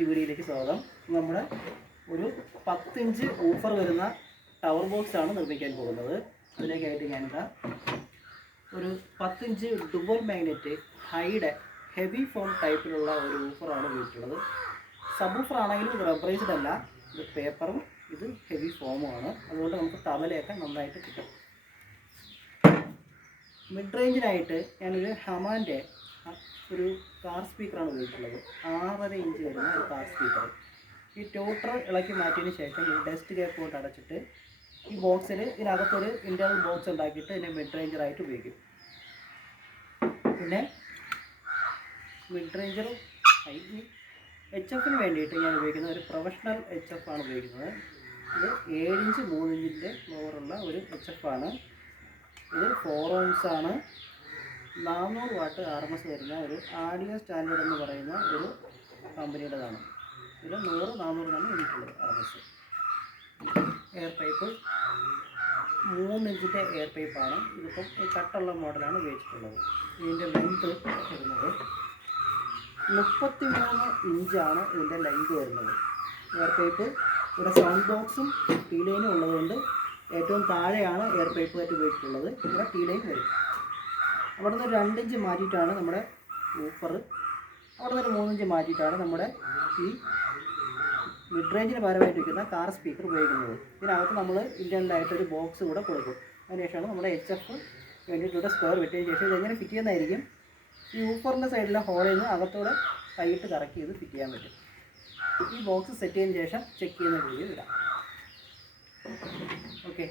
വീഡിയോയിലേക്ക് സ്വാഗതം. നമ്മുടെ ഒരു പത്തിഞ്ച് ഓഫർ വരുന്ന ടവർ ബോക്സ് ആണ് നിർമ്മിക്കാൻ പോകുന്നത്. അതിലേക്കായിട്ട് ഞാനിതാ ഒരു പത്തിഞ്ച് double magnet hide heavy foam ടൈപ്പിലുള്ള ഒരു ഓഫറാണ് ഉപയോഗിച്ചിട്ടുള്ളത്. സബ് ഓഫർ ആണെങ്കിലും റബ്ബറൈസ്ഡ് അല്ല. ഇത് പേപ്പറും ഇത് ഹെവി ഫോമുമാണ് അതുകൊണ്ട് നമുക്ക് തവലയൊക്കെ നന്നായിട്ട് കിട്ടും. മിഡ് റേഞ്ചിനായിട്ട് ഞാനൊരു ഹമാന്റെ ഒരു കാർ സ്പീക്കറാണ് ഉപയോഗിച്ചിട്ടുള്ളത്. ആറര ഇഞ്ച് വരുന്ന ഒരു കാർ സ്പീക്കർ ഈ ട്യൂട്ടർ ഇളക്കി മാറ്റിയതിന് ശേഷം ഈ ഡസ്റ്റ് കേപ്പ് കൊണ്ട് അടച്ചിട്ട് ഈ ബോക്സിൽ ഇതിനകത്തൊരു ഇന്റേർണൽ ബോക്സ് ഉണ്ടാക്കിയിട്ട് അതിനെ മിഡ് റേഞ്ചറായിട്ട് ഉപയോഗിക്കും. പിന്നെ മിഡ് റേഞ്ചർ എച്ച് എഫിന് വേണ്ടിയിട്ട് ഞാൻ ഉപയോഗിക്കുന്ന ഒരു പ്രൊഫഷണൽ എച്ച് എഫ് ആണ് ഉപയോഗിക്കുന്നത്. ഇത് ഏഴിഞ്ച് മൂന്നിഞ്ചിന്റെ ഫ്ലോറുള്ള ഒരു എച്ച് എഫ് ആണ്. ഇത് ഫോർ ഓൺസ് ആണ്. നാനൂറ് വാട്ട് ആർ എം എസ് വരുന്ന ഒരു ആഡിയോ സ്റ്റാൻഡേർഡ് എന്ന് പറയുന്ന ഒരു കമ്പനിയുടേതാണ്. ഇതിൽ നൂറ് നാനൂറിനാണ് എനിക്കുള്ളത് R M S air pipe മൂന്നിഞ്ചിന്റെ air പൈപ്പാണ് ഇതിപ്പം കട്ടുള്ള മോഡലാണ് ഉപയോഗിച്ചിട്ടുള്ളത്. ഇതിന്റെ ലെങ്ത് വരുന്നത് മുപ്പത്തി മൂന്ന് ഇഞ്ചാണ് ഇതിന്റെ ലെങ്ത് വരുന്നത്. എയർ പൈപ്പ് ഇവിടെ സൗണ്ട് ബോക്സും ടീലൈനും ഉള്ളതുകൊണ്ട് ഏറ്റവും താഴെയാണ് എയർ പൈപ്പായിട്ട് ഉപയോഗിച്ചിട്ടുള്ളത്. ഇവിടെ ടീലൈൻ വരും. അവിടെ നിന്ന് ഒരു രണ്ടിഞ്ച് മാറ്റിയിട്ടാണ് നമ്മുടെ ഊപ്പർ അവിടെ നിന്ന് ഒരു മൂന്നിഞ്ച് മാറ്റിയിട്ടാണ് നമ്മുടെ ഈ മിഡ് റേഞ്ചിന് പരമായിട്ട് വയ്ക്കുന്ന കാർ സ്പീക്കർ ഉപയോഗിക്കുന്നത്. ഇതിനകത്ത് നമ്മൾ ഇന്റേണലായിട്ട് ഒരു ബോക്സ് കൂടെ കൊടുക്കും. അതിനുശേഷമാണ് നമ്മുടെ എച്ച് എഫ് വേണ്ടിയിട്ടുള്ള സ്ക്വയർ വെട്ടിയതിന് ശേഷം ഇതെങ്ങനെ ഫിറ്റ് ചെയ്യുന്നതായിരിക്കും? ഈ ഊപ്പറിന്റെ സൈഡിലെ ഹോളിൽ നിന്ന് അകത്തൂടെ കൈയിട്ട് കറക്റ്റ് ചെയ്ത് ഫിറ്റ് ചെയ്യാൻ പറ്റും. ഈ ബോക്സ് സെറ്റ് ചെയ്തതിന് ശേഷം ചെക്ക് ചെയ്യുന്ന വീഡിയോ ഇടാം. ഓക്കെ